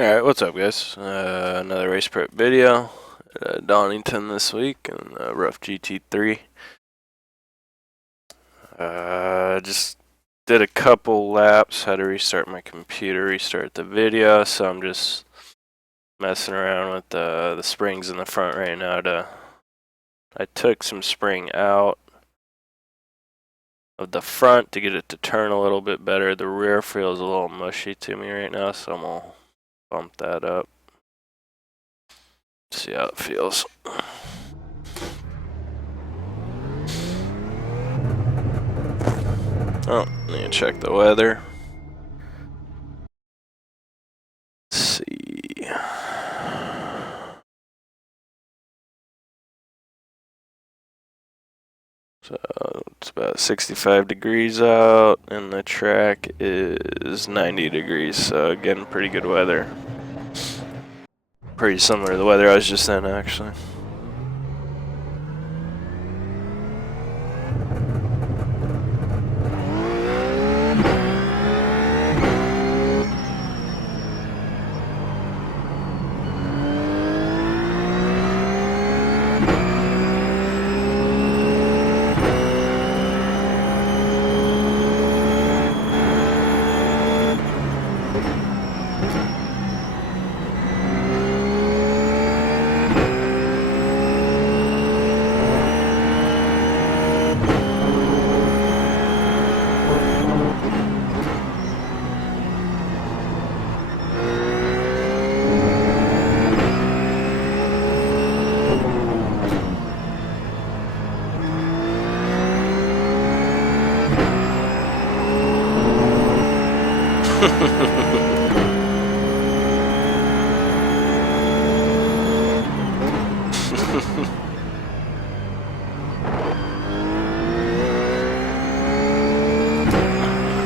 Alright, what's up guys? Another race prep video. Donington this week and Wrech GT3. Just did a couple laps, had to restart my computer, restart the video, so I'm just messing around with the springs in the front right now. I took some spring out of the front to get it to turn a little bit better. The rear feels a little mushy to me right now, so I'm gonna bump that up. See how it feels. Oh, need to check the weather. Let's see. So it's about 65 degrees out, and the track is 90 degrees. So again, pretty good weather. Pretty similar to the weather I was just in, actually.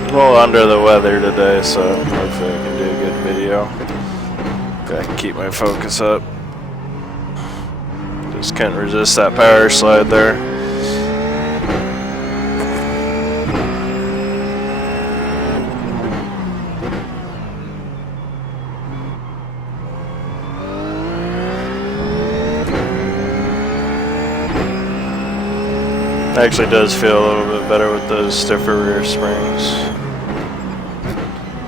A little under the weather today, so hopefully I can do a good video. If I can keep my focus up. Just can't resist that power slide there. Actually does feel a little bit better with those stiffer rear springs.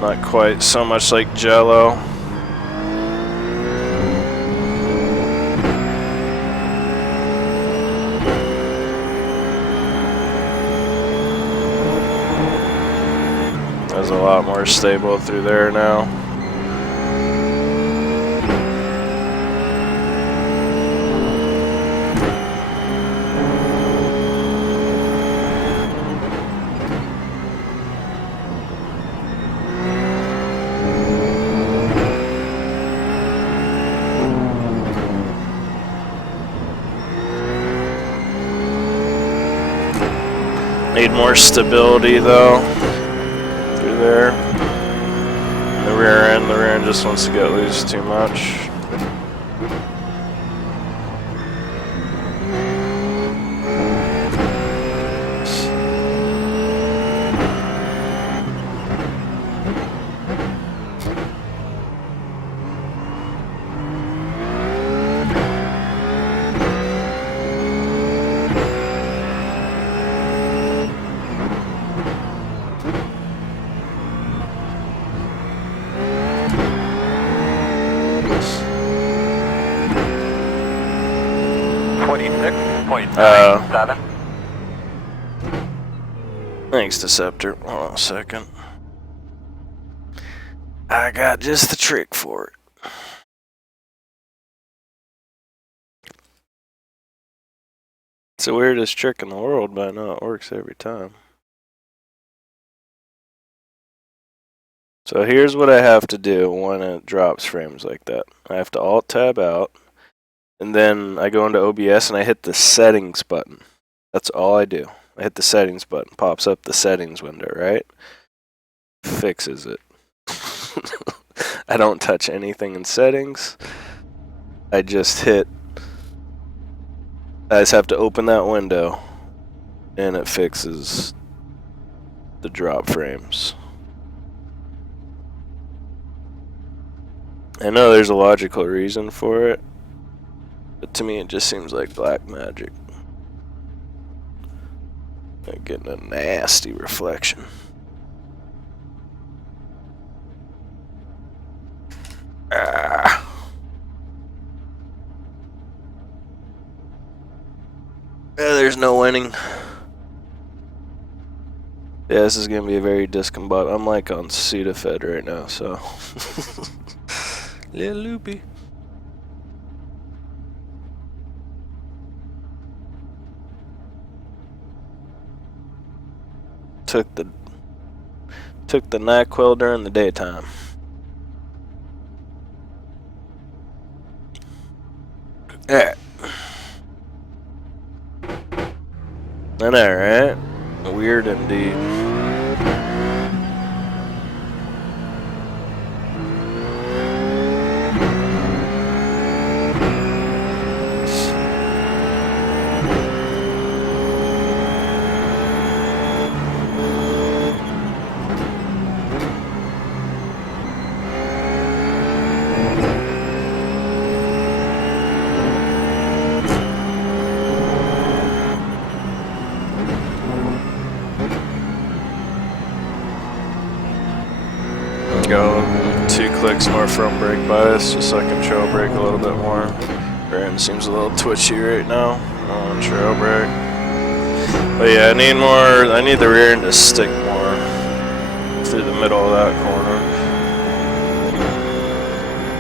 Not quite so much like Jello. That's a lot more stable through there now. Need more stability though through there. The rear end just wants to get loose too much. Thanks, Deceptor. Hold on a second. I got just the trick for it. It's the weirdest trick in the world, but I know it works every time. So here's what I have to do when it drops frames like that. I have to Alt-Tab out, and then I go into OBS and I hit the settings button. That's all I do. I hit the settings button, pops up the settings window, right? Fixes it. I don't touch anything in settings. I just have to open that window and it fixes the drop frames. I know there's a logical reason for it, but to me it just seems like black magic. I'm getting a nasty reflection. Ah. Yeah, there's no winning. Yeah, this is gonna be a very discombobulated. I'm like on Sudafed right now, so little loopy. Took the NyQuil during the daytime. Alright. I know, right? Weird indeed. Go 2 clicks more front brake bias just so I can trail brake a little bit more. Rear end seems a little twitchy right now on trail brake. But yeah, I need the rear end to stick more through the middle of that corner.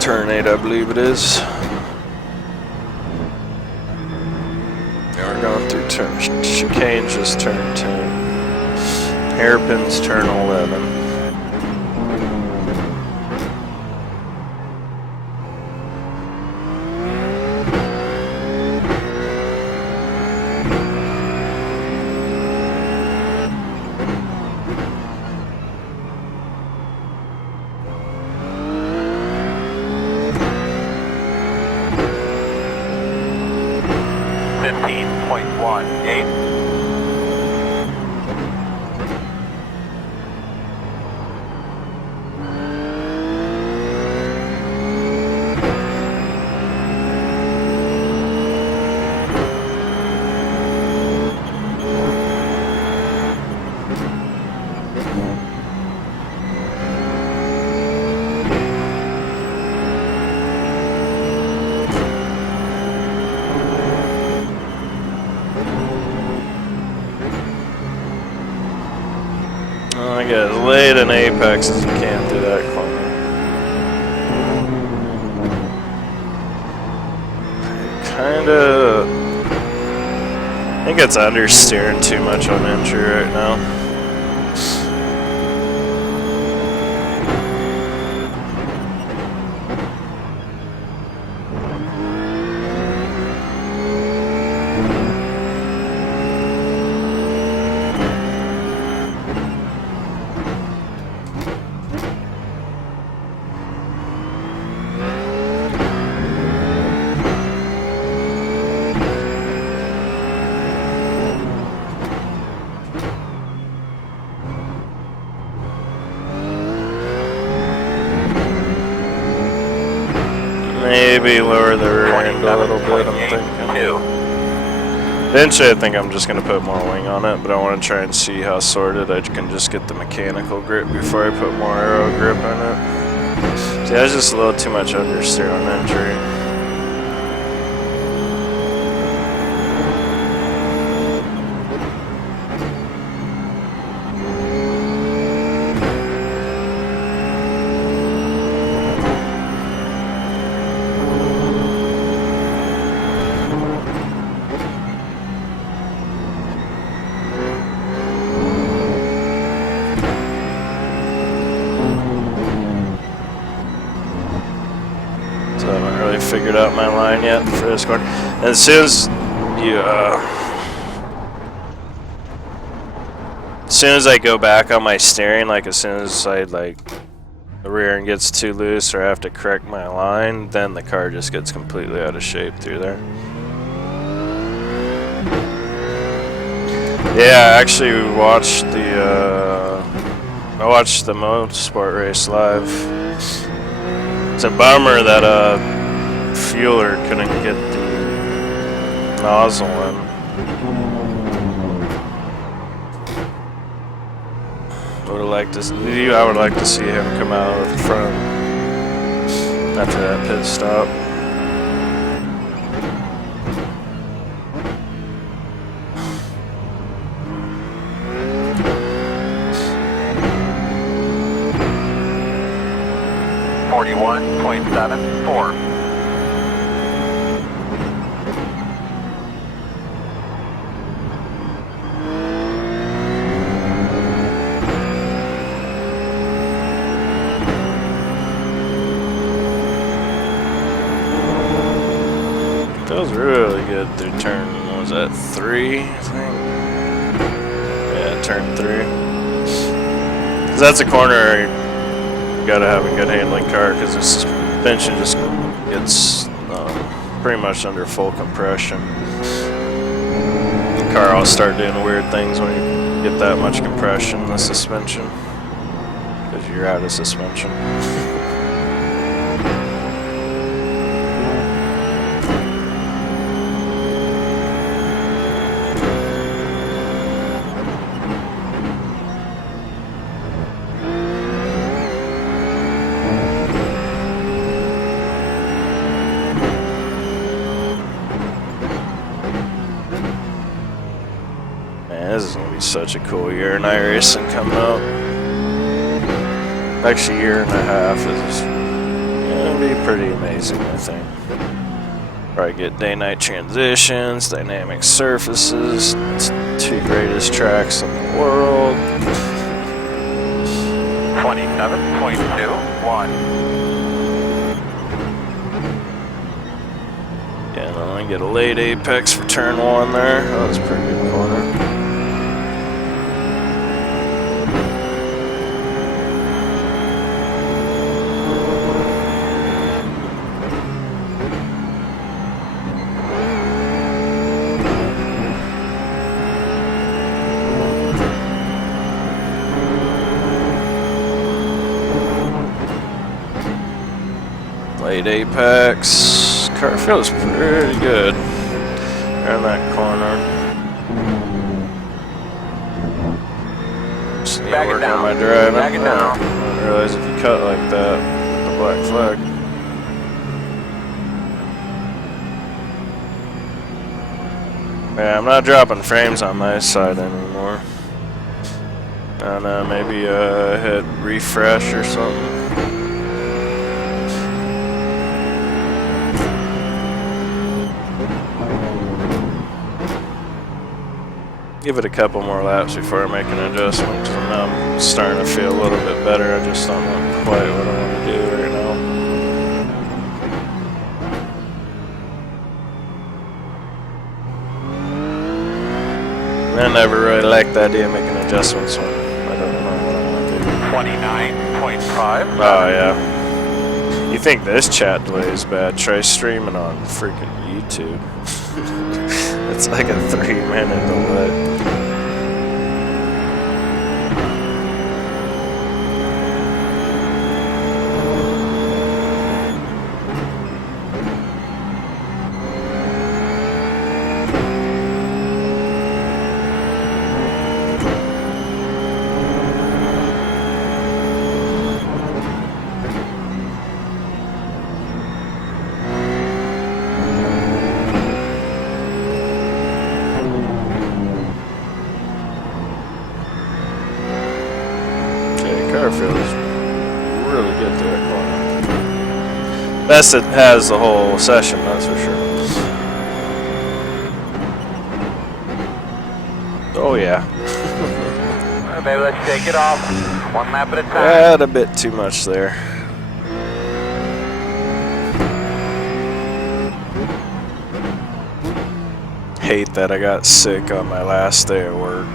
Turn 8, I believe it is. And we're going through turn chicane, just turn 10. Hairpins turn 11. I get as late an apex as you can through that corner. I think it's understeering too much on entry right now. Maybe lower the rear end a little bit, I'm thinking. Eventually I think I'm just going to put more wing on it, but I want to try and see how sorted I can just get the mechanical grip before I put more aero grip in it. See, that's just a little too much understeer on entry. Figured out my line yet for this corner. And as soon as I go back on my steering, like as soon as the rear end gets too loose or I have to correct my line, then the car just gets completely out of shape through there. Yeah, I actually watched the, I watched the motorsport race live. It's a bummer that fueler couldn't get the nozzle in. I would like to see him come out of the front after that pit stop. .74. Feels really good through turn, what was that, 3, I think? Yeah, turn 3. 'Cause that's a corner you gotta have a good handling car, because the suspension just gets pretty much under full compression. The car will start doing weird things when you get that much compression in the suspension, because you're out of suspension. This is going to be such a cool year in iRacing coming up. Actually, year and a half is going to be pretty amazing, I think. Probably get day-night transitions, dynamic surfaces, two greatest tracks in the world. 27.21. Yeah, and then I get a late apex for turn 1 there. That was a pretty good corner. Late apex. Car feels pretty good around that corner. Just need to work on my driving. Back it down. I didn't realize if you cut like that, the black flag. Yeah, I'm not dropping frames on my side anymore. I don't know, maybe hit refresh or something. Give it a couple more laps before I make an adjustment, because I'm starting to feel a little bit better. I just don't know quite what I want to do right now. I never really liked the idea of making adjustments when I don't know what I want to do. 29.5. Oh yeah. You think this chat delay is bad? Try streaming on freaking YouTube. It's like a 3-minute delay. Feels really good through that corner. Best it has the whole session, that's for sure. Oh yeah. Alright, baby, let's take it off. One lap at a time. Had a bit too much there. Hate that I got sick on my last day at work.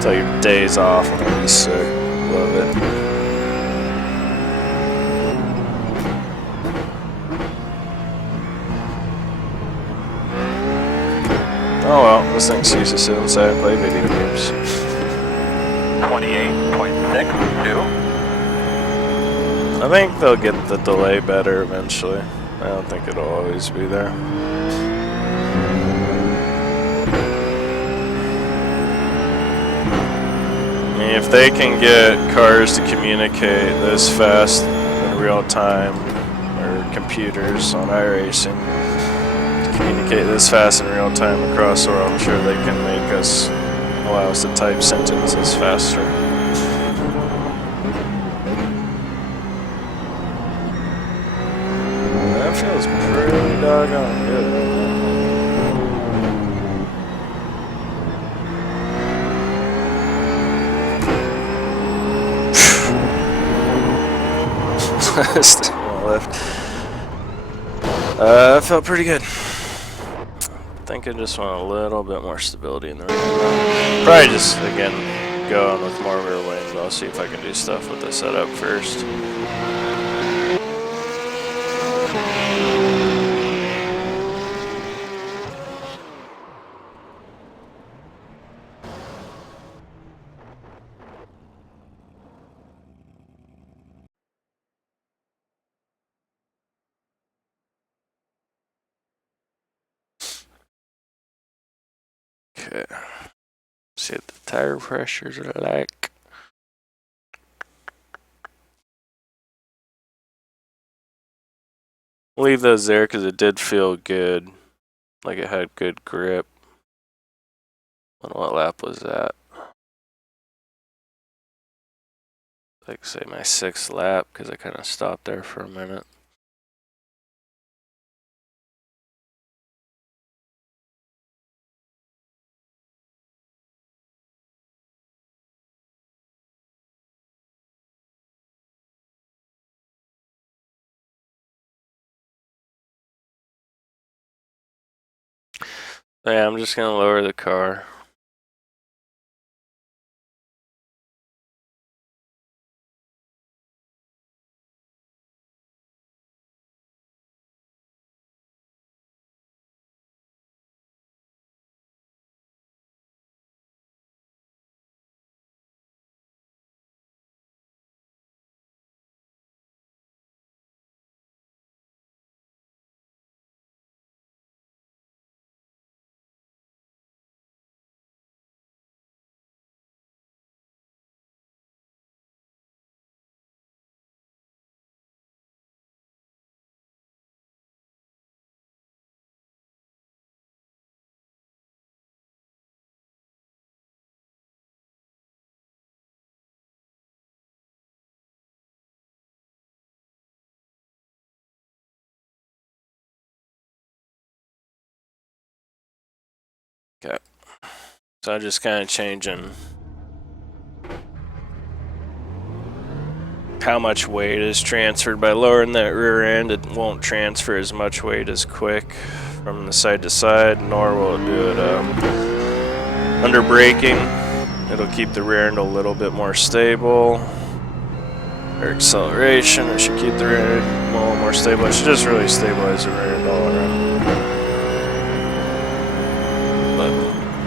So your days off when I be sick. Love it. Oh well, this thing's used to sit inside and play video games. 28.62. I think they'll get the delay better eventually. I don't think it'll always be there. I mean, if they can get cars to communicate this fast in real time, or computers on iRacing to communicate this fast in real time across the world, I'm sure they can make us, allow us to type sentences faster. That feels pretty doggone good. Left. That felt pretty good. I think I just want a little bit more stability in the rear. Probably just, again, go on with more rear wing. I'll see if I can do stuff with the setup first. Okay. See what the tire pressures are like. Leave those there because it did feel good. Like it had good grip. And what lap was that? Like say my 6th lap because I kind of stopped there for a minute. Yeah, I'm just gonna lower the car. Okay. So I'm just kind of changing how much weight is transferred. By lowering that rear end, it won't transfer as much weight as quick from the side to side, nor will it do it under braking. It'll keep the rear end a little bit more stable. Or acceleration, it should keep the rear end a little more stable. It should just really stabilize the rear end all around. But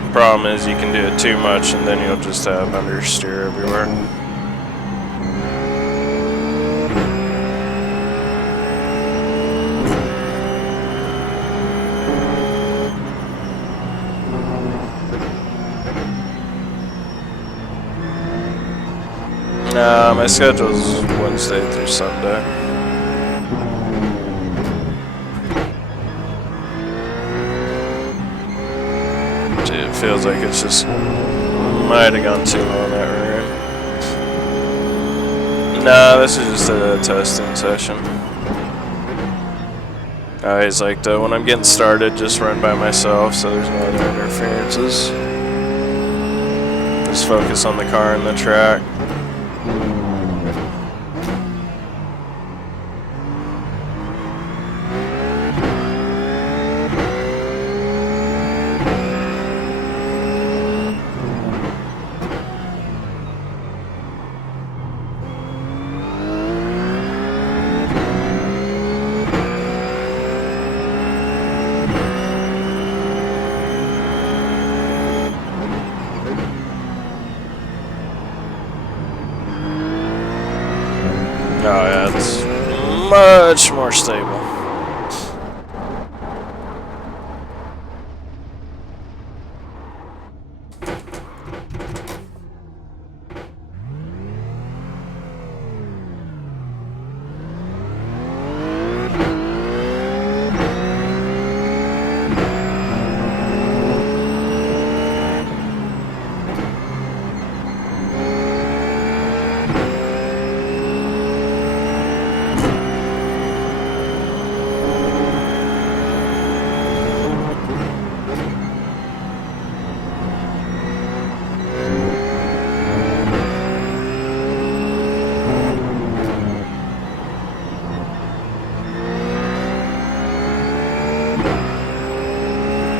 the problem is you can do it too much and then you'll just have understeer everywhere. My schedule's Wednesday through Sunday. See, it feels like it's just might have gone too low on that rear end. Nah, this is just a testing session. I always like to, when I'm getting started, just run by myself so there's no other interferences. Just focus on the car and the track. much more stable.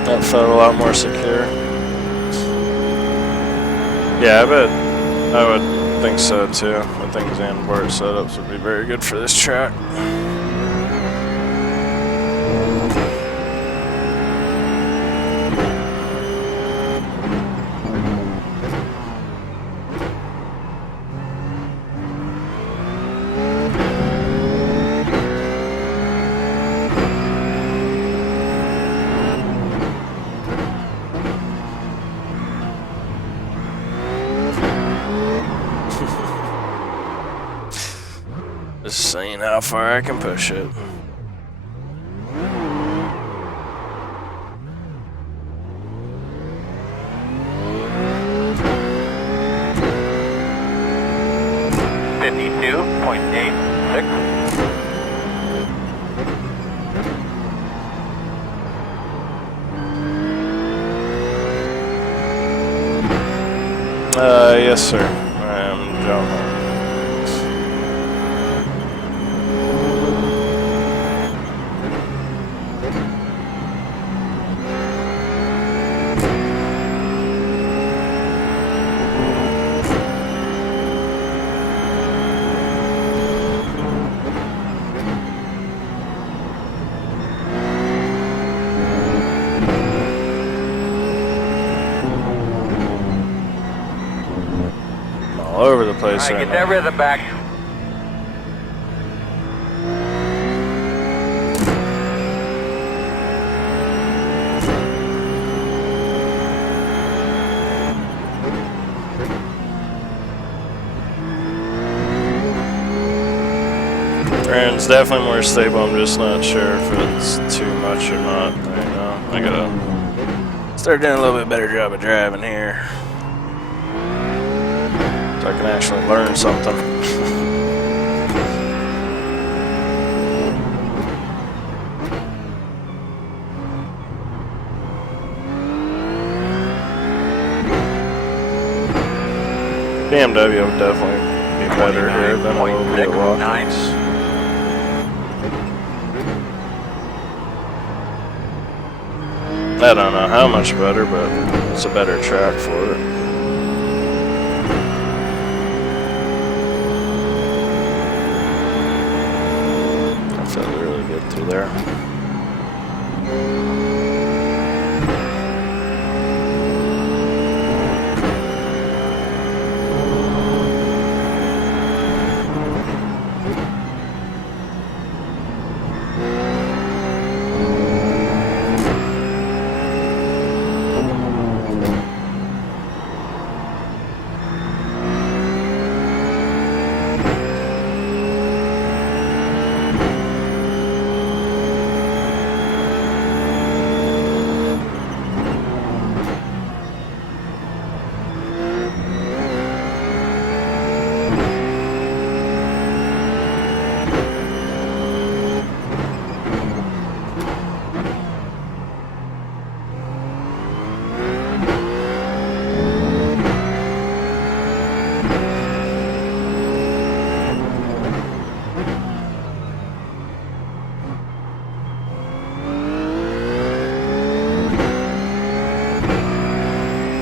That felt a lot more secure. Yeah, I bet I would think so too. I think Zandvoort setups would be very good for this track. Just seeing how far I can push it. Yes, sir. I am John Hall. All over the place. All right, get that rhythm back. It's definitely more stable. I'm just not sure if it's too much or not. I gotta start doing a little bit better job of driving here, so I can actually learn something. BMW would definitely be better here than it will be at Watkins. I don't know how much better, but it's a better track for it. I felt really good through there.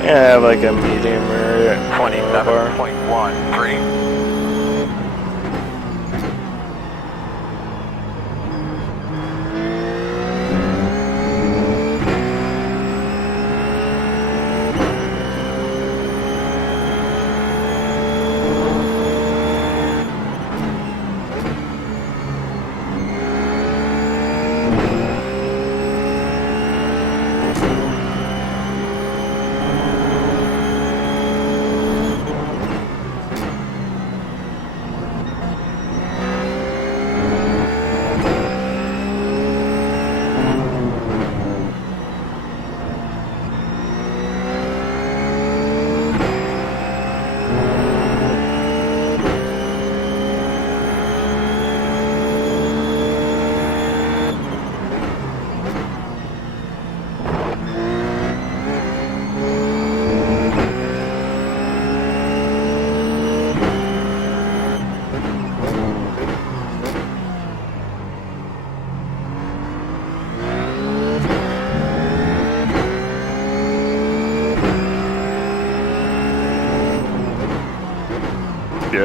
Yeah, I have like a medium or 27.13.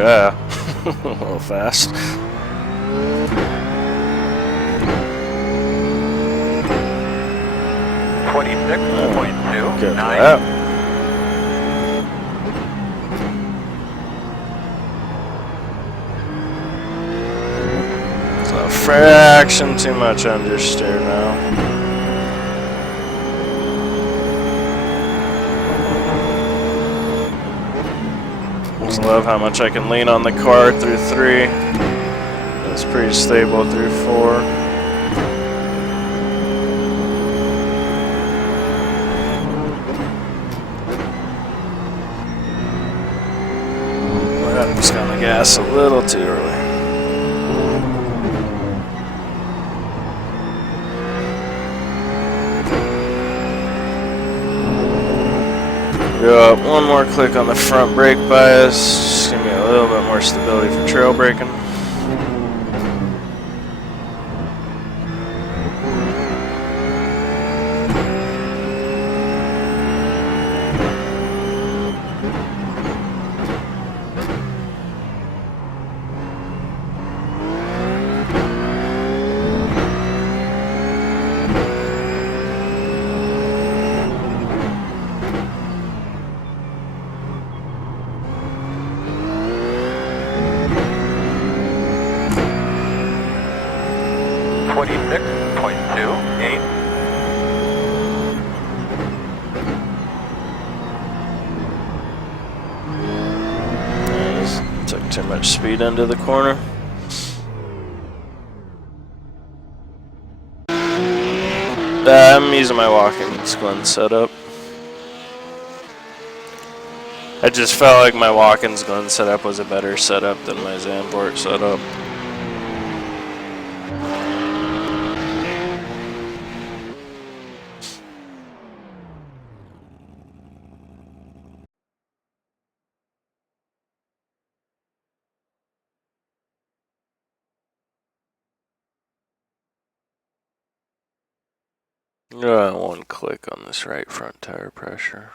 A little fast. .2 Good. 9. That. It's a fraction too much understeer now. Just love how much I can lean on the car through 3. It's pretty stable through 4. I'm just on the gas a little too early. Got one more click on the front brake bias, just give me a little bit more stability for trail braking. Took too much speed into the corner. I'm using my Watkins Glen setup. I just felt like my Watkins Glen setup was a better setup than my Zandvoort setup. One click on this right front tire pressure.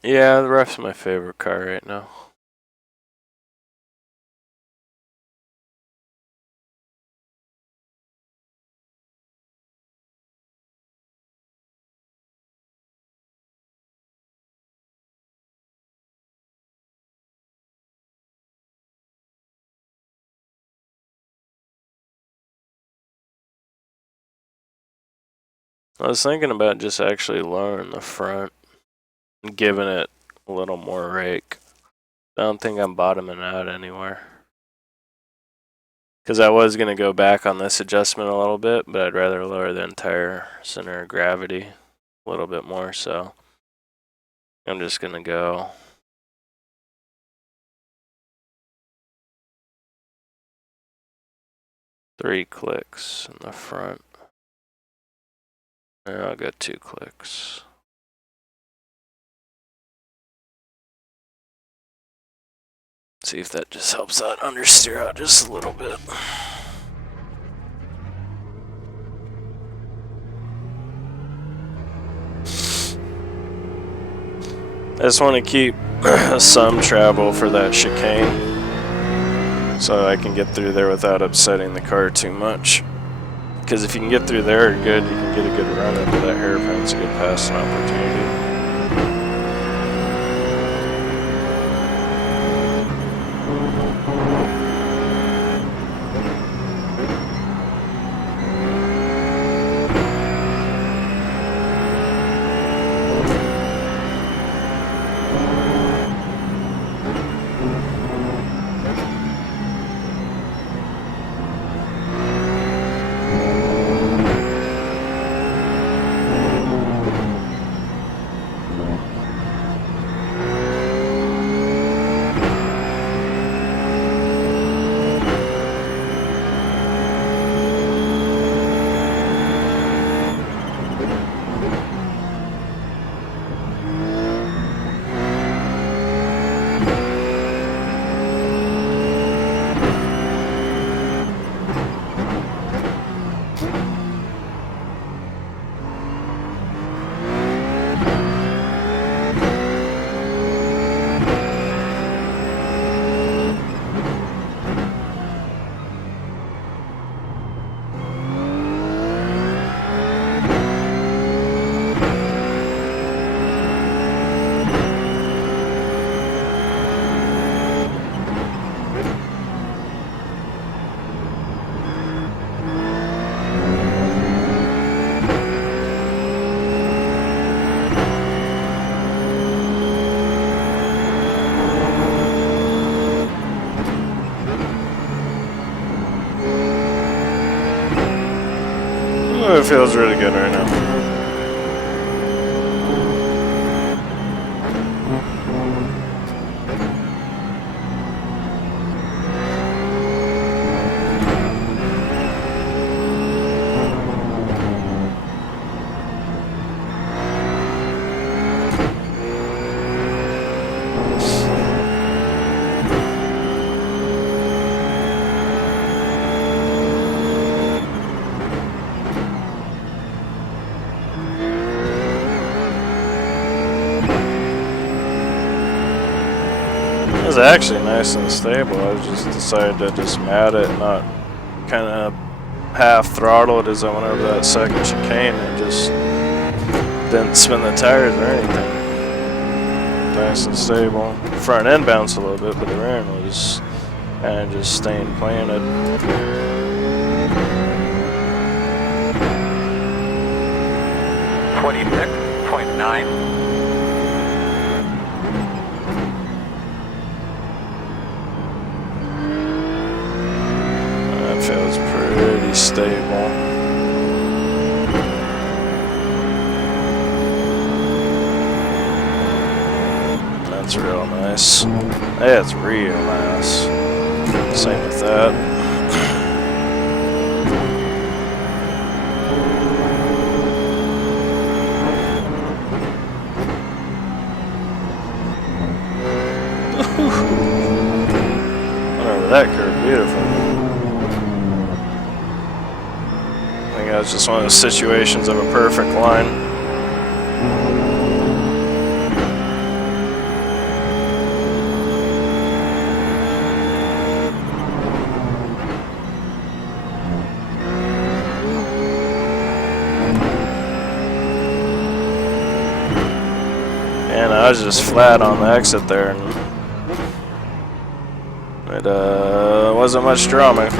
Yeah, the Wrech's my favorite car right now. I was thinking about just actually lowering the front and giving it a little more rake. I don't think I'm bottoming out anywhere. Because I was going to go back on this adjustment a little bit, but I'd rather lower the entire center of gravity a little bit more, so I'm just going to go 3 clicks in the front. And I'll go 2 clicks. See if that just helps that understeer out just a little bit. I just want to keep some travel for that chicane so I can get through there without upsetting the car too much. Because if you can get through there good, you can get a good run into that hairpin. It's a good passing opportunity. feels really good right now. It was actually nice and stable. I just decided to just mat it, not kind of half throttle it as I went over that second chicane and just didn't spin the tires or anything. Nice and stable. Front end bounced a little bit, but the rear end was kind of just staying planted. 26.9. That feels pretty stable. That's real nice. That's real nice. Same with that. Whatever that curve, beautiful. I think that was just one of those situations of a perfect line. And I was just flat on the exit there, and it wasn't much drama.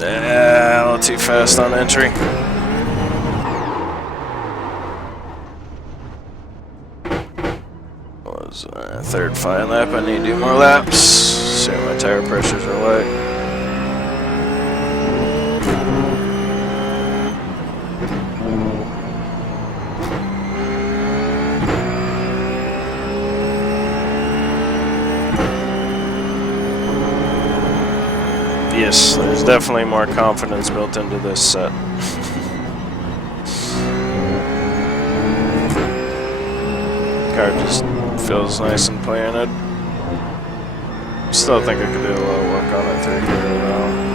Yeah, a little too fast on entry. Was third fine lap. I need to do more laps. See what my tire pressures are like. Yes, there's definitely more confidence built into this set. Car just feels nice and planted. Still think I could do a little work on it through here though.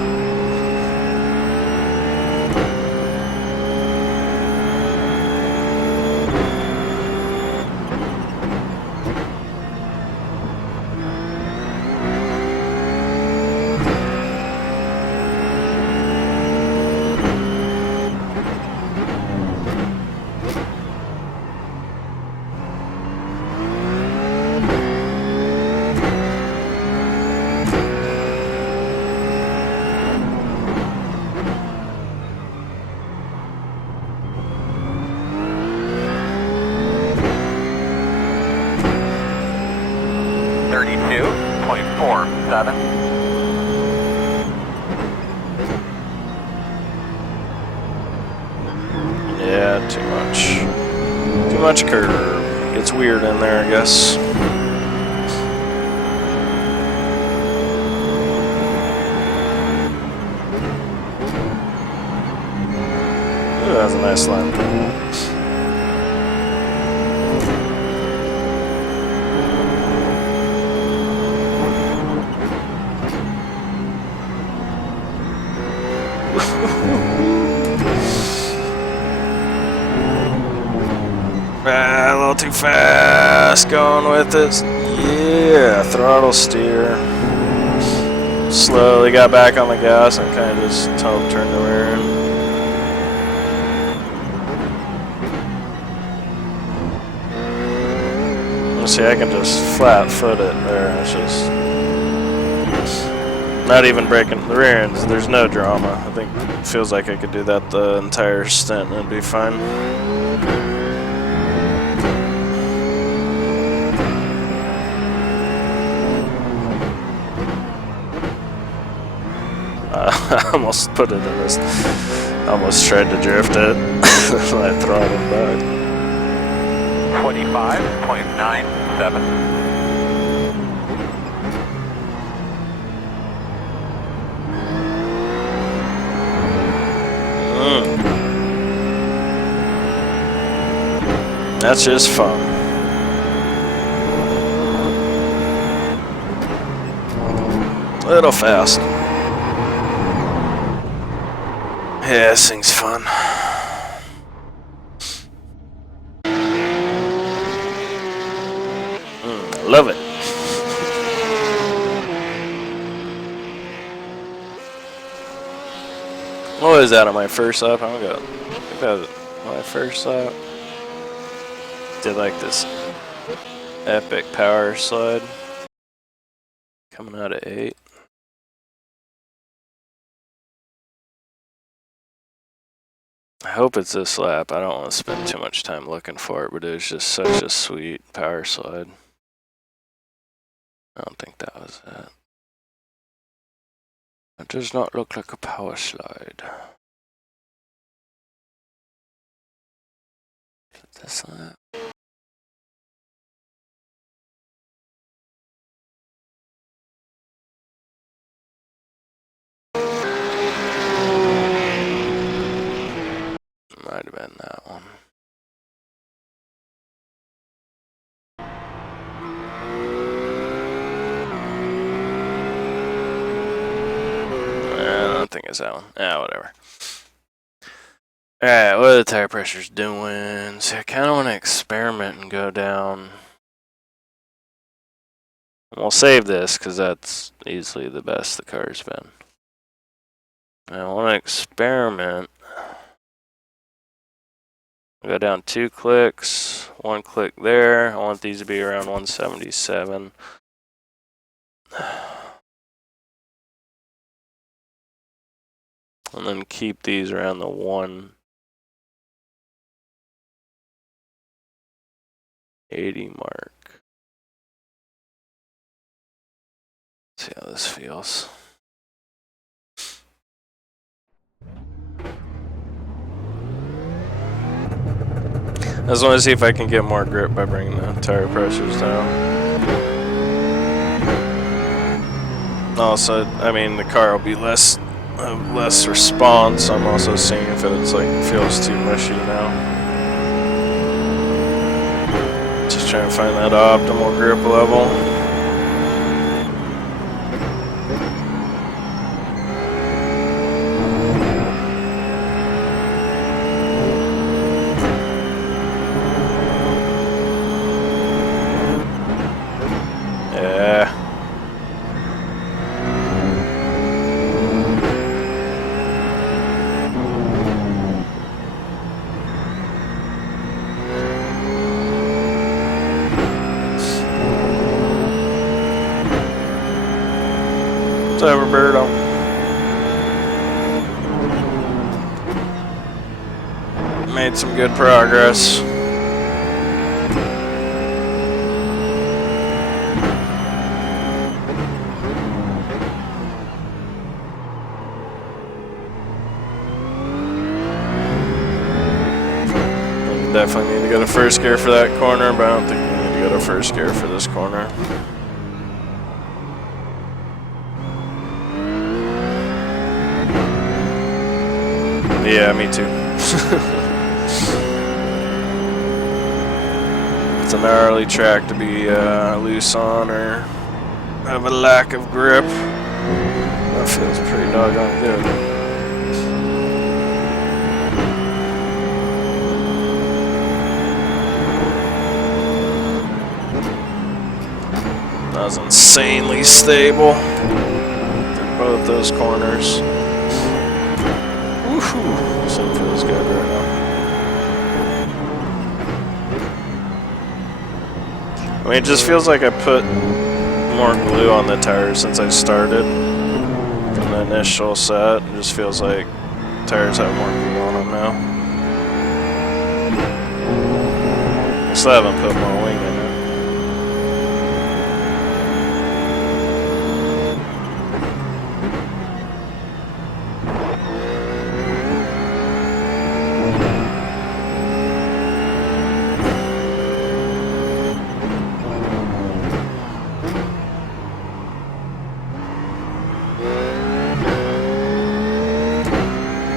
Yeah, too much curve. It's weird in there, I guess. Ooh, that was a nice line. A little too fast, going with it. Yeah, throttle steer. Slowly got back on the gas and kind of just turned the rear end. See, I can just flat foot it there. It's just not even breaking the rear ends. There's no drama. I think it feels like I could do that the entire stint and it'd be fine. I almost put it in this. Almost tried to drift it. I throttled back. 25.97. That's just fun. A little fast. Yeah, this thing's fun. Love it. What was that on my first lap? I think that was my first lap. Did like this epic power slide. Coming out at 8. I hope it's this lap. I don't want to spend too much time looking for it, but it was just such a sweet power slide. I don't think that was it. It does not look like a power slide. This lap. Might have been that one. I don't think it's that one. Ah, whatever. Alright, what are the tire pressures doing? See, I kind of want to experiment and go down. And we'll save this because that's easily the best the car's been. I want to experiment. Go down 2 clicks, 1 click there. I want these to be around 177. And then keep these around the 180 mark. See how this feels. I just want to see if I can get more grip by bringing the tire pressures down. Also, I mean, the car will be less response. I'm also seeing if it's like feels too mushy now. Just trying to find that optimal grip level. Whatever, Birdo. Made some good progress. Definitely need to go to first gear for that corner, but I don't think we need to go to first gear for this corner. Yeah, me too. It's a gnarly track to be loose on or have a lack of grip. That feels pretty doggone good. That was insanely stable through both those corners. Woohoo! So it feels good right now. I mean, it just feels like I put more glue on the tires since I started from the initial set. It just feels like tires have more glue on them now. I still haven't put more wing in it.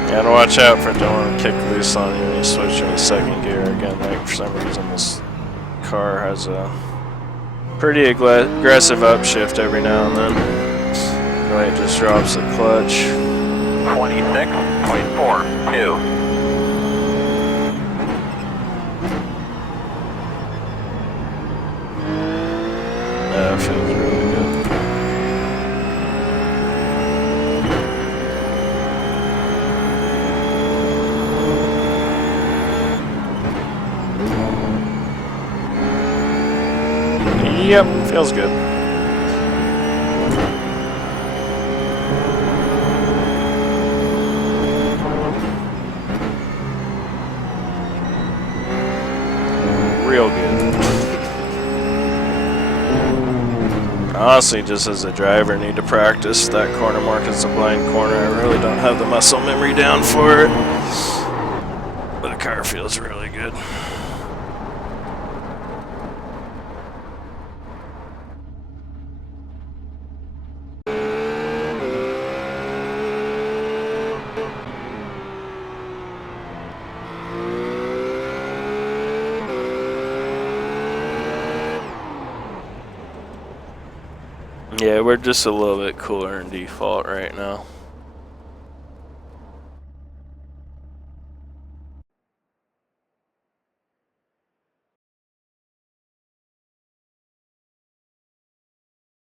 Gotta watch out for don't want to kick loose on you when you switch into second gear again. Like for some reason this car has a pretty aggressive upshift every now and then. Right, it just drops the clutch. 26.42. Yeah, it feels really good. Yep, feels good. Real good. Honestly, just as a driver, need to practice that corner more because it's a blind corner. I really don't have the muscle memory down for it. But the car feels really good. Yeah, we're just a little bit cooler than default right now.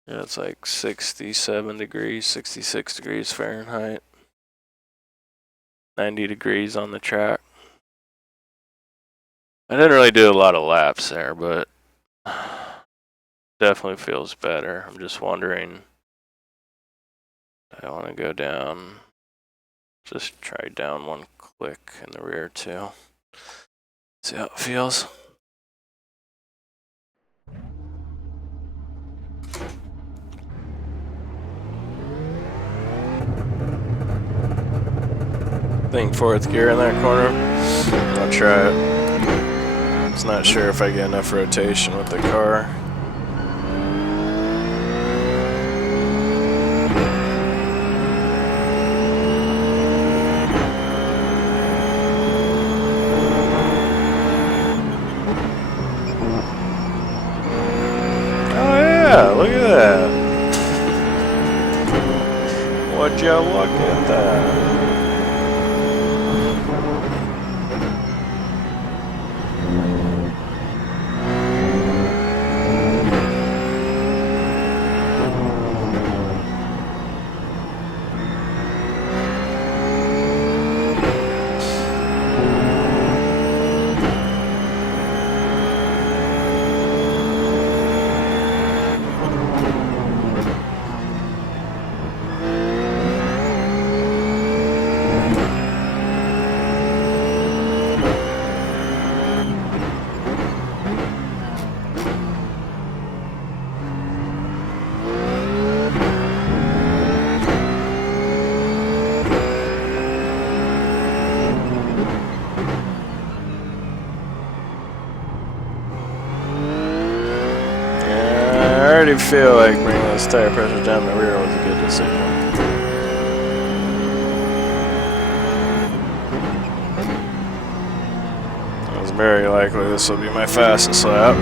Yeah, it's like 67 degrees, 66 degrees Fahrenheit. 90 degrees on the track. I didn't really do a lot of laps there, but definitely feels better. I'm just wondering, I want to go down, just try down one click in the rear too. See how it feels. I think fourth gear in that corner. I'll try it. Just not sure if I get enough rotation with the car. Look at that. Would you look at that? I already feel like bringing this tire pressure down the rear was a good decision. It's very likely this will be my fastest lap.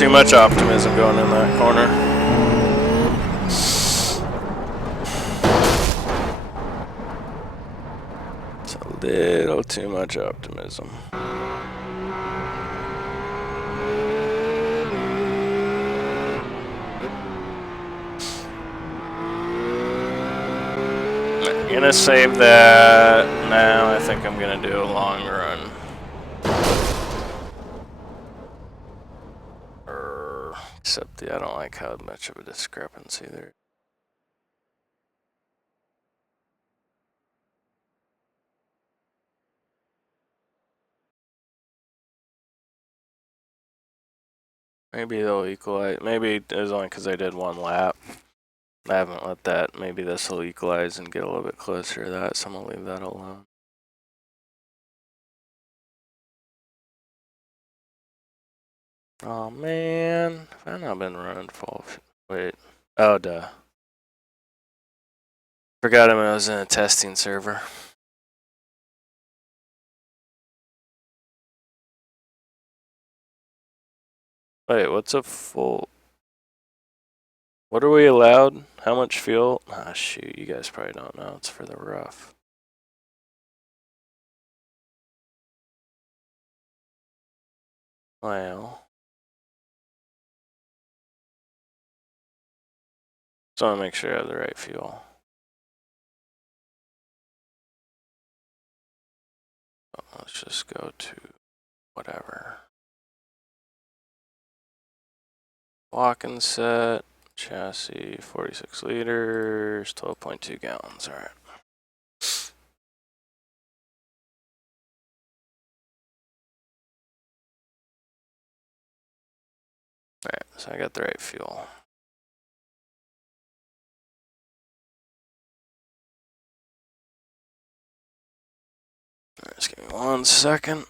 too much optimism going in that corner. It's a little too much optimism. I'm gonna save that. Now I think I'm gonna do a long run. Except I don't like how much of a discrepancy there. Maybe they'll equalize. Maybe it was only because I did one lap. I haven't let that. Maybe this will equalize and get a little bit closer to that, so I'm gonna leave that alone. Oh man, I've not been running full. Wait. Oh duh. Forgot him. I was in a testing server. Wait, what's a full? What are we allowed? How much fuel? Ah, shoot, you guys probably don't know. It's for the rough. Well, so I want to make sure I have the right fuel. So let's just go to whatever. Walking set, chassis, 46 liters, 12.2 gallons. All right. All right, so I got the right fuel. All right, just give me 1 second.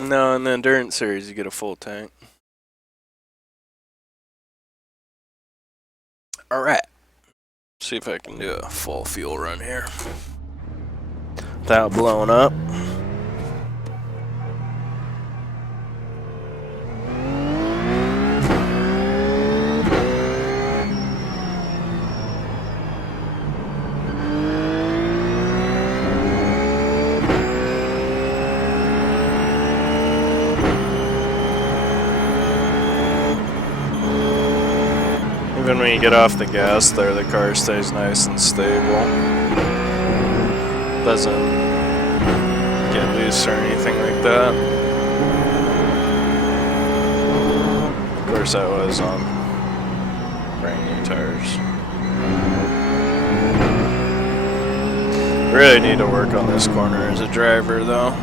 No, in the endurance series, you get a full tank. All right. See if I can do a full fuel run here without blowing up. Even when you get off the gas there, the car stays nice and stable. Doesn't get loose or anything like that. Of course, I was on brand new tires. Really need to work on this corner as a driver, though.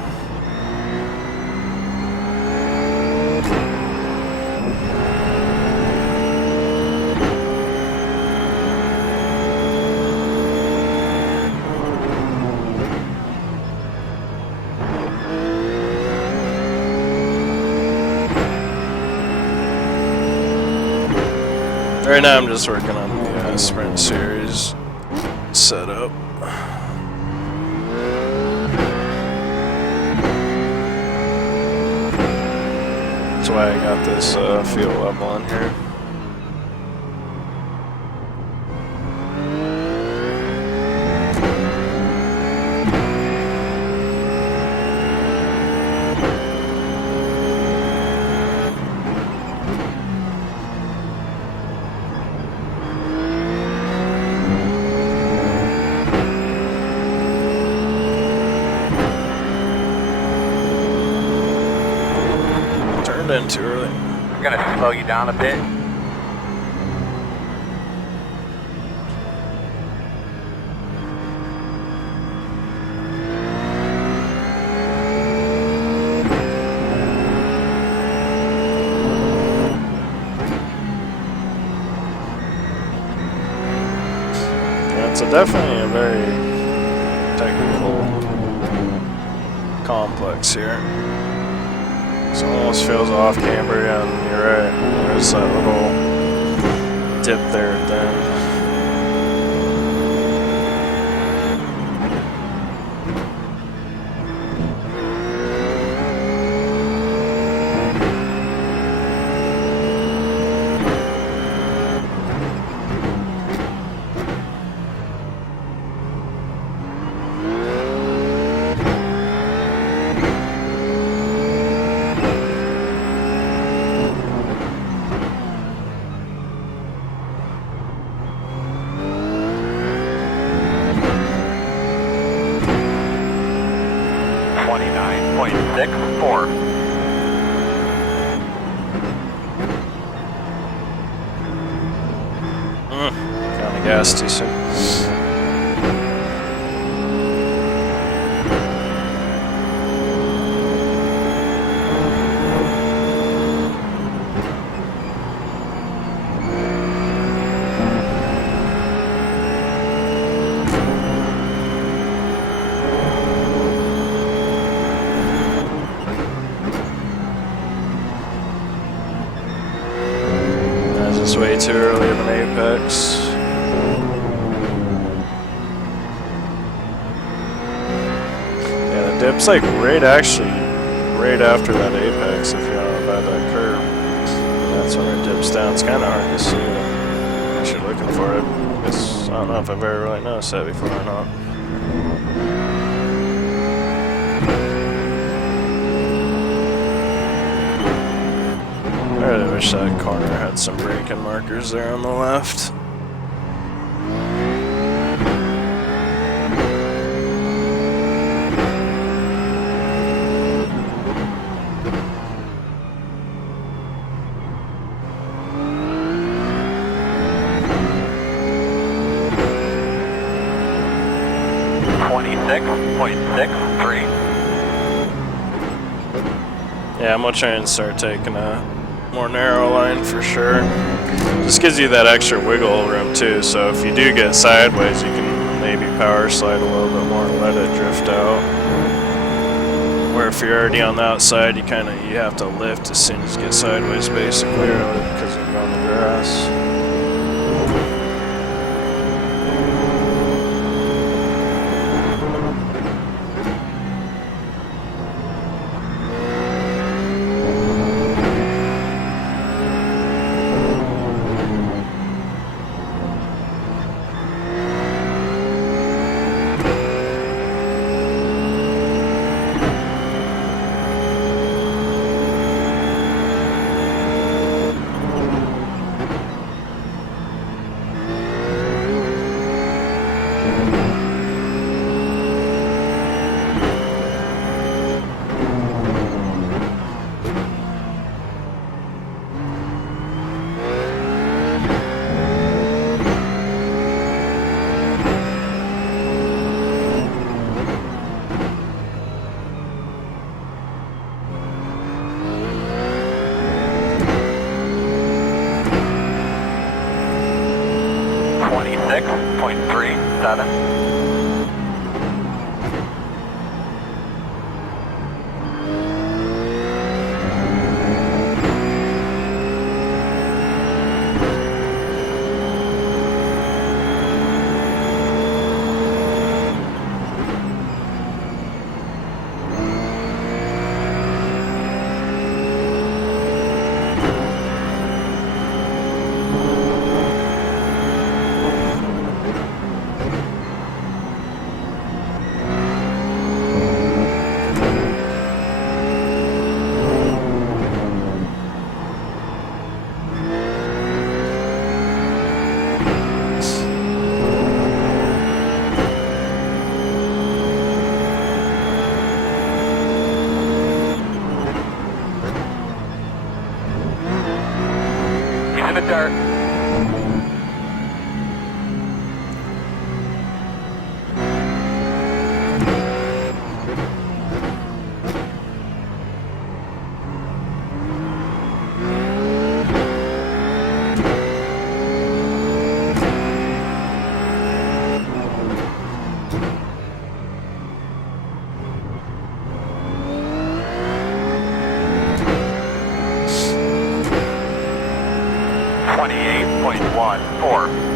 Right now I'm just working on the sprint series setup. That's why I got this fuel level in here. In too early. I'm gonna slow you down a bit. Yeah, it's definitely a very technical complex here. It almost feels off camber, yeah, and you're right. There's that little dip there at the end. Counting gas too soon. That's way too early of an apex. Dip's like right after that apex if you're on by that curve. That's when it dips down. It's kind of hard to see unless you're looking for it. I don't know if I've ever really noticed that before or not. I really wish that corner had some braking markers there on the left. Yeah, I'm gonna try and start taking a more narrow line for sure. Just gives you that extra wiggle room too, so if you do get sideways you can maybe power slide a little bit more and let it drift out. Where if you're already on the outside, you have to lift as soon as you get sideways basically, because you're on the grass. 214.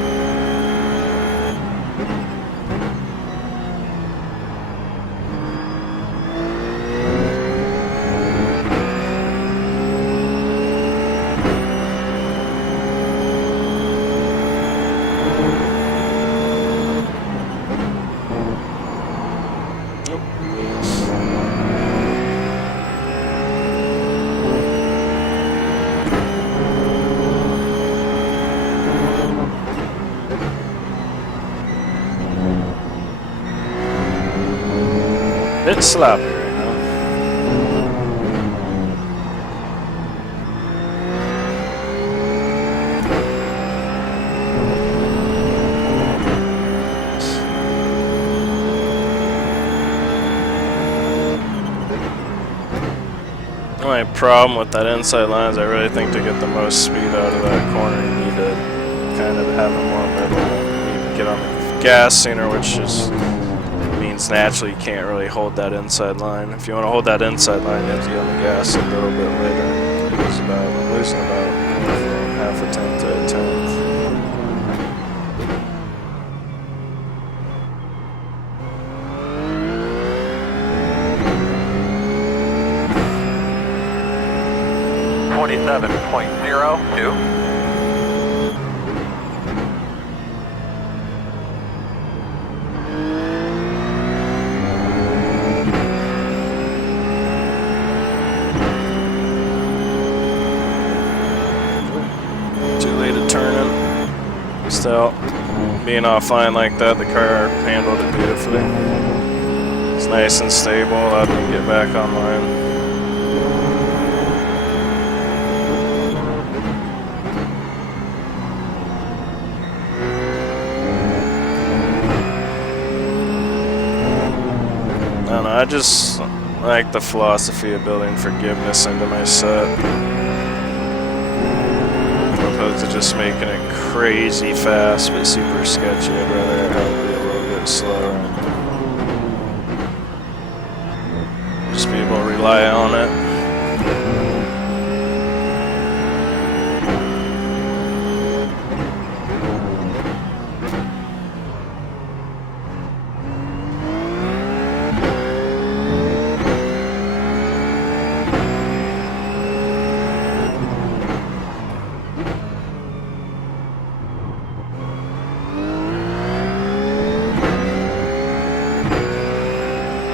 Bit sloppy right now. The only problem with that inside line is I really think to get the most speed out of that corner you need to kind of have it more middle. You need to get on the gas sooner, which is means naturally you can't really hold that inside line. If you want to hold that inside line, you have to get on the gas a little bit later. I'm losing about half a tenth to a tenth. .02. Still, being offline like that, the car handled it beautifully. It's nice and stable, allowed me to get back online. I don't know, I just like the philosophy of building forgiveness into my set. Opposed to just making it crazy fast but super sketchy. I'd rather have it be a little bit slower. Just be able to rely on it.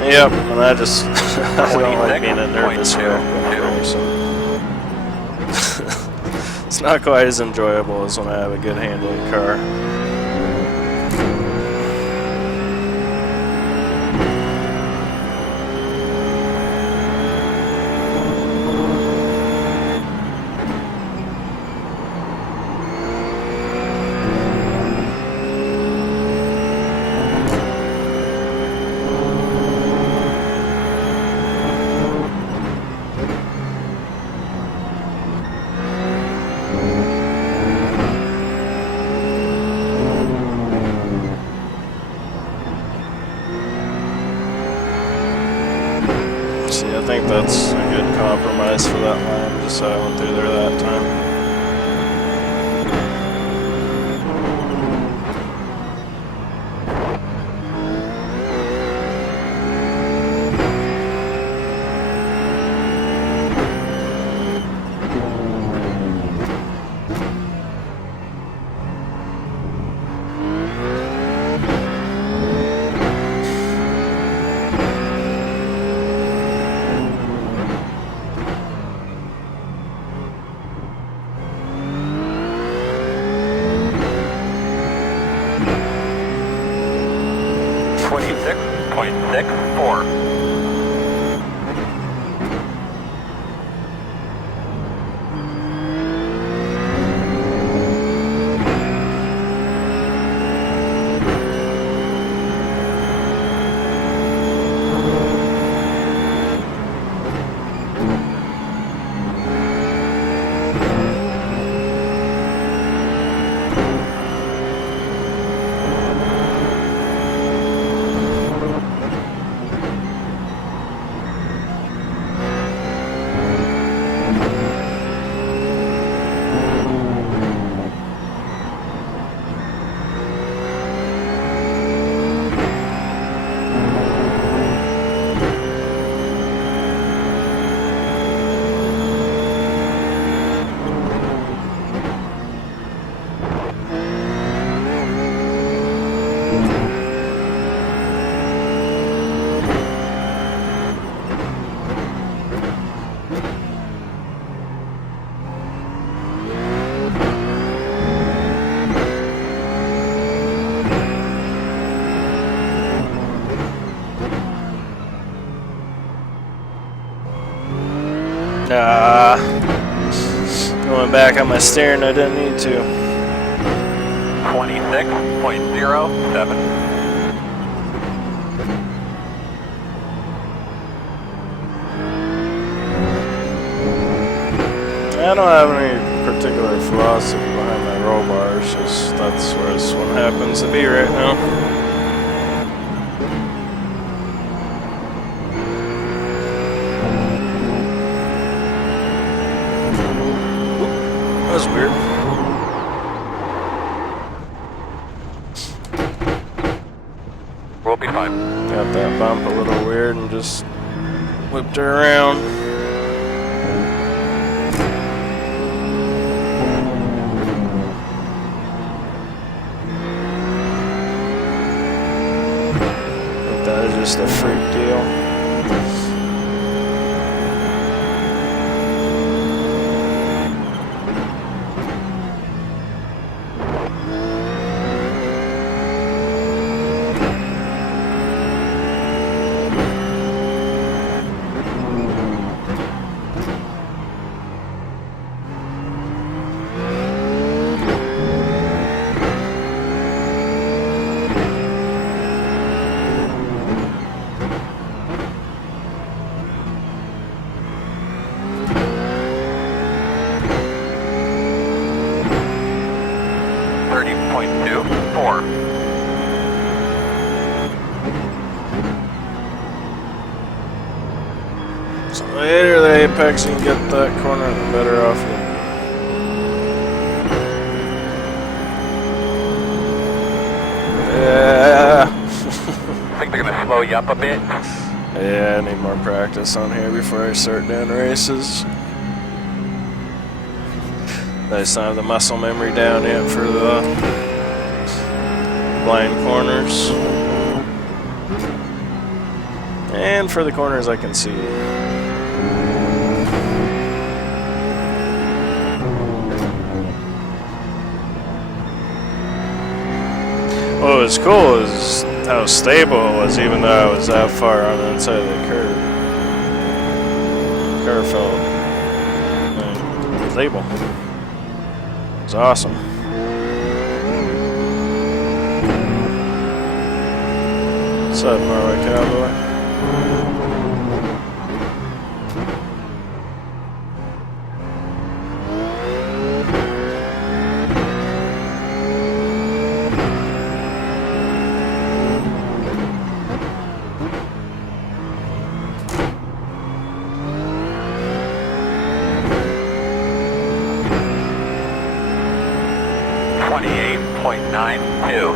Yep, and I just I don't like being a nervous wreck. It's not quite as enjoyable as when I have a good handling car. I think that's a good compromise for that line, just so I went through there that time. Going back on my steering, I didn't need to. 26.07. I don't have any particular philosophy behind my roll bars, just that's where this one happens to be right now. That was weird. We'll be fine. Got that bump a little weird and just whipped her around. That is just a freak deal. So the later the apex you can get that corner, the better off you'll be. Yeah. I think they're gonna slow you up a bit. Yeah, I need more practice on here before I start doing races. I just don't have the muscle memory down yet for the blind corners. And for the corners I can see. What was cool is how stable it was, even though I was that far on the inside of the curve. The curve felt stable. It was awesome. What's up, Norway Cowboy? 28.92.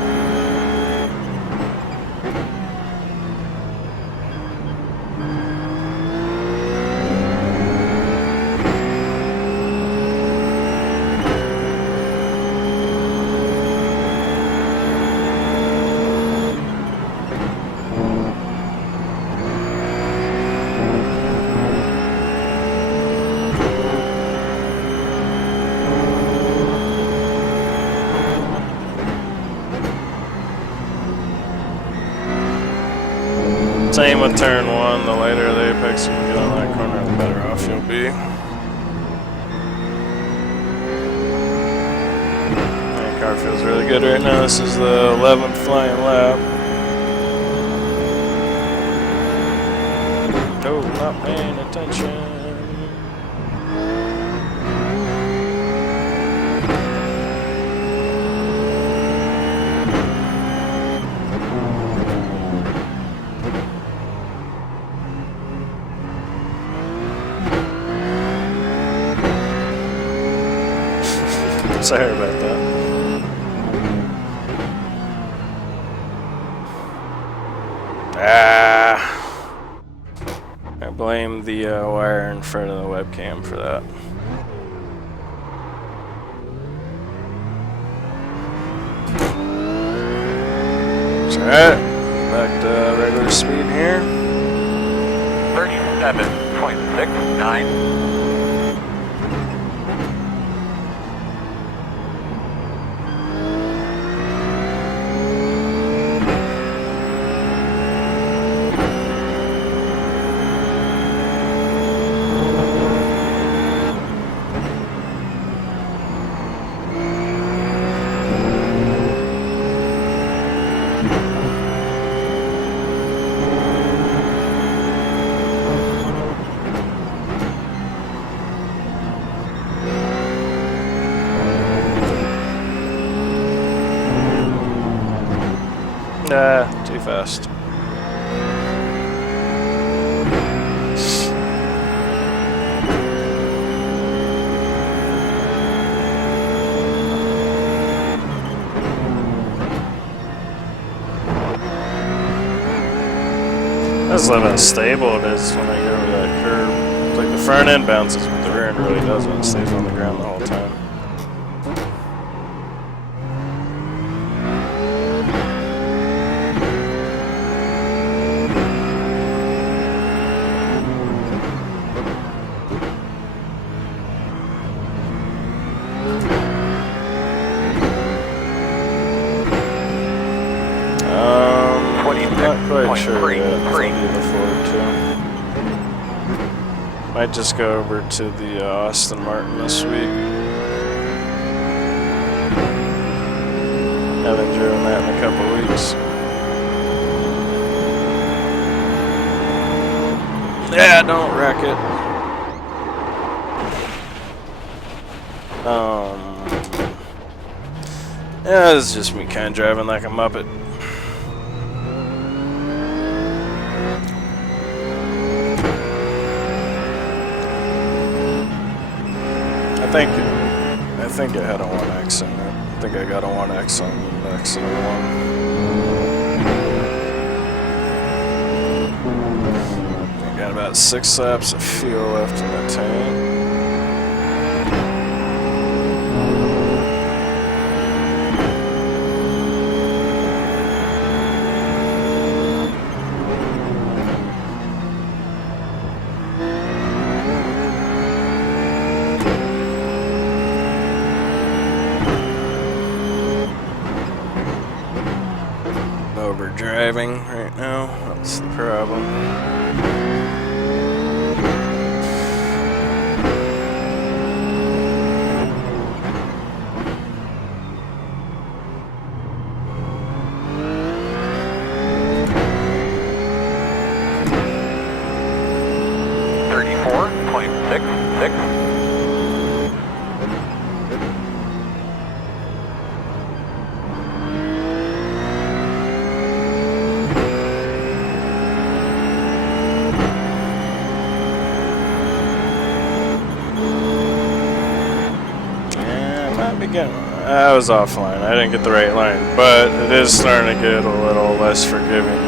Same with turn one, the later the apex you can get on that corner, the better off you'll be. My car feels really good right now. This is the 11th flying lap. Oh, not paying attention. Sorry about that. I blame the wire in front of the webcam for that. It's alright. Back to regular speed here. 37.69. Too fast. I just love how stable it is when I go over that curve. It's like the front end bounces, but the rear end really doesn't. It stays on the ground the whole time. Not quite sure yet. I'll be looking forward to. Might just go over to the Aston Martin this week. Haven't driven that in a couple weeks. Yeah, don't wreck it. Yeah, it's just me kind of driving like a Muppet. I think it had a 1X in it. I think I got a 1X on the next one. I got about 6 laps of fuel left in the tank. Driving right now, that's the problem. I was offline. I didn't get the right line, but it is starting to get a little less forgiving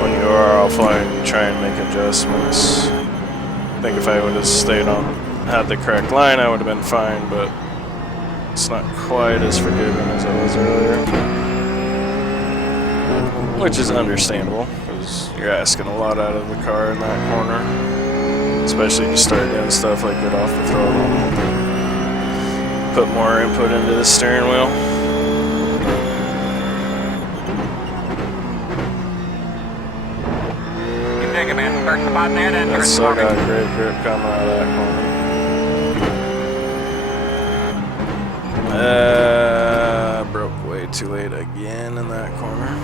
when you are offline. You try and make adjustments. I think if I would have stayed on, had the correct line, I would have been fine, but it's not quite as forgiving as it was earlier, which is understandable because you're asking a lot out of the car in that corner, especially if you start doing stuff like get off the throttle. Put more input into the steering wheel. You take it, man. Start spotting that end. I still got a great grip coming out of that corner. Broke way too late again in that corner.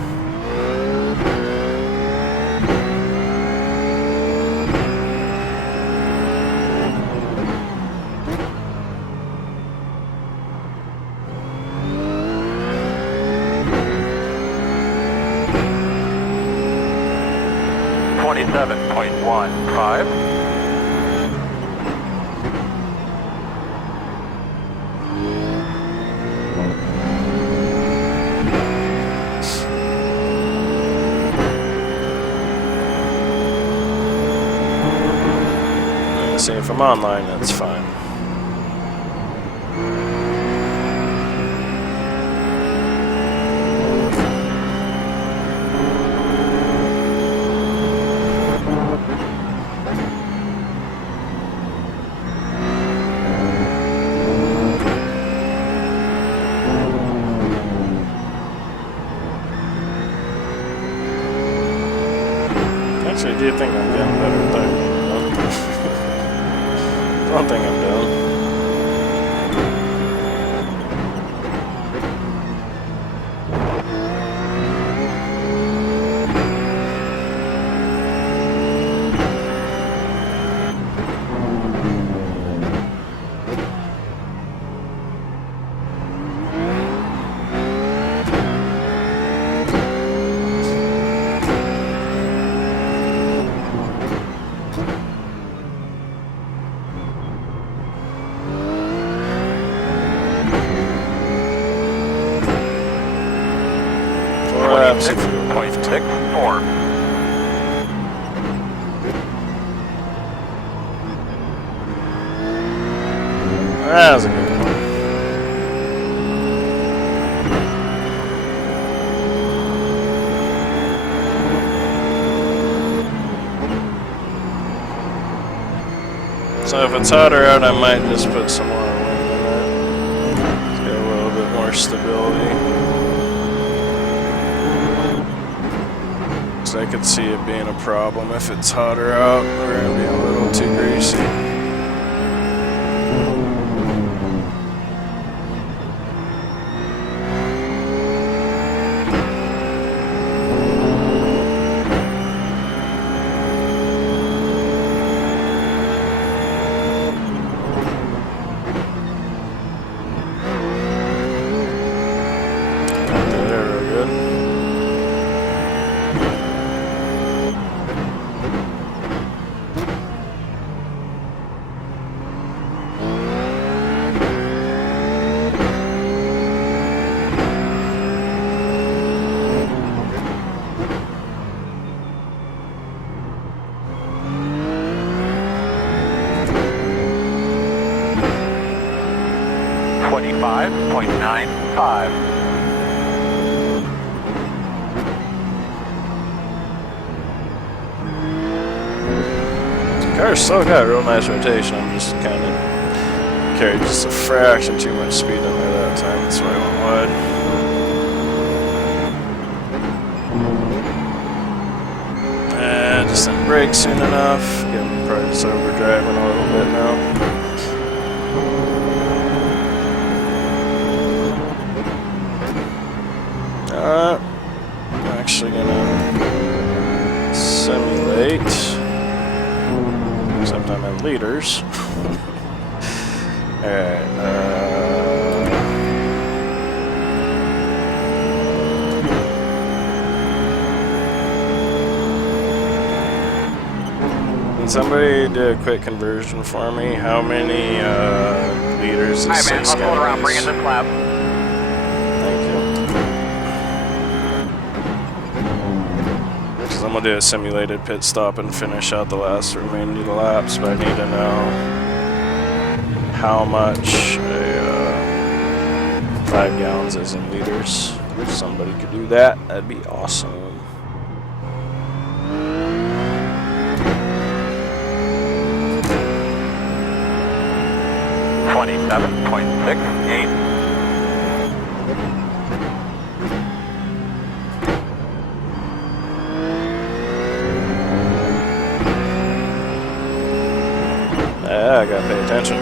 See, if I'm online, that's fine. Actually, do you think I'm getting better at that? One thing I'm doing. 26.64. That was a good one. So if it's hotter out, I might just put some more wind in it. It's got a little bit more stability. So I could see it being a problem if it's hotter out. We're gonna be a little too greasy. .95. The car's still got real nice rotation. I'm just kind of carried just a fraction too much speed in there that time. That's why I went wide. Just didn't brake soon enough. Getting probably just overdriving a little bit now. I'm actually gonna simulate, except I'm in leaders. Alright, can somebody do a quick conversion for me? How many liters is 6 gallons? Alright man, I'll hold around, bring in this lap. I'm gonna do a simulated pit stop and finish out the last remaining laps, but I need to know how much 5 gallons is in liters. If somebody could do that, that'd be awesome. .68. Yeah, I gotta pay attention.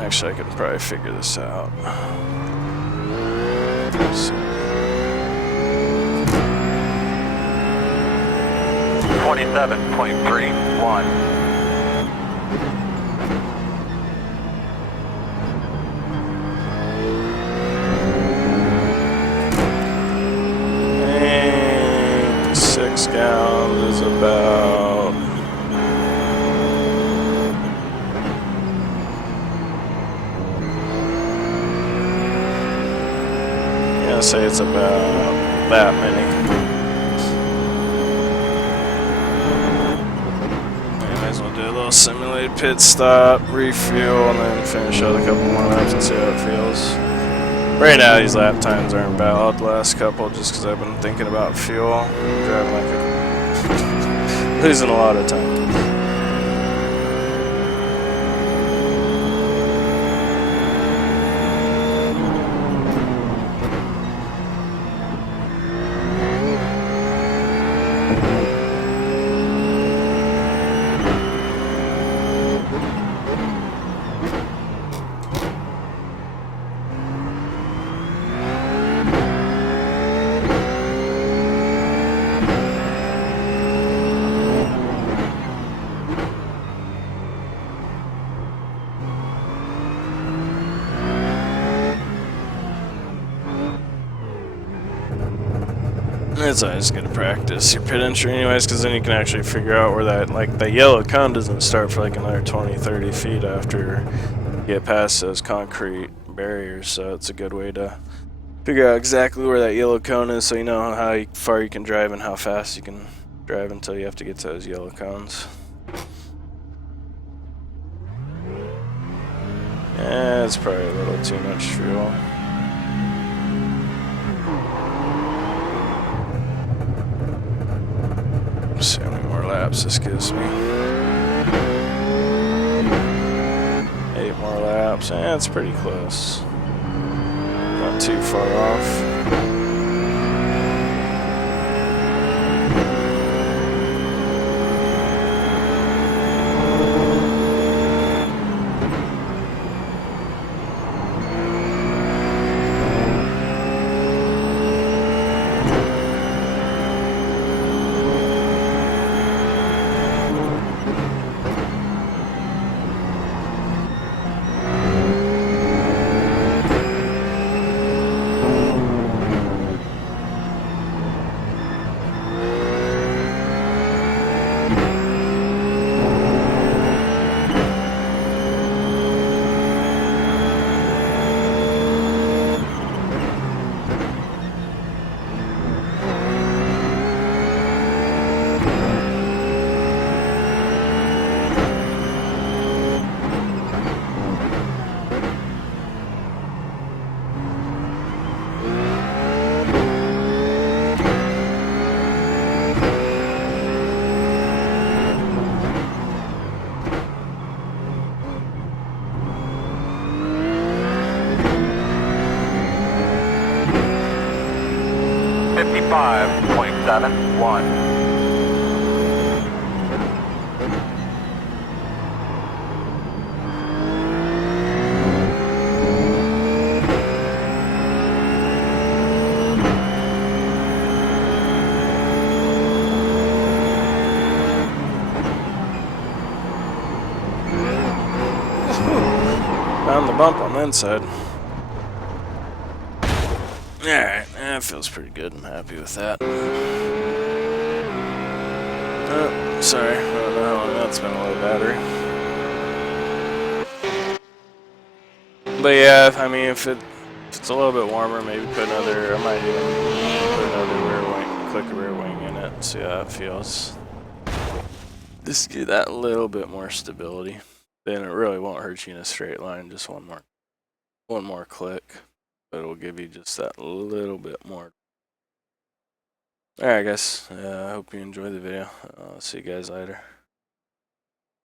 Actually, I could probably figure this out. Let's see. 27.31. And 6 gallons is about... I'll say it's about that many. Anyways, we'll do a little simulated pit stop, refuel, and then finish out a couple more laps and see how it feels. Right now, these lap times aren't valid. The last couple, just because I've been thinking about fuel, driving like losing a lot of time. It's always good to practice your pit entry anyways, because then you can actually figure out where that, like, the yellow cone doesn't start for like another 20-30 feet after you get past those concrete barriers, so it's a good way to figure out exactly where that yellow cone is, so you know how far you can drive and how fast you can drive until you have to get to those yellow cones. Yeah, it's probably a little too much fuel. Let's see how many more laps this gives me. 8 more laps. Yeah, it's pretty close. Not too far off. .71. Found the bump on the inside. Alright, that feels pretty good. I'm happy with that. Oh, sorry. I don't know how long that's been a low battery. But yeah, I mean, if it's a little bit warmer, maybe put another, I might even put another rear wing, click a rear wing in it and see how it feels. Just get that little bit more stability. Then it really won't hurt you in a straight line, just one more click. But it'll give you just that little bit more. Alright guys, I hope you enjoyed the video. I'll see you guys later.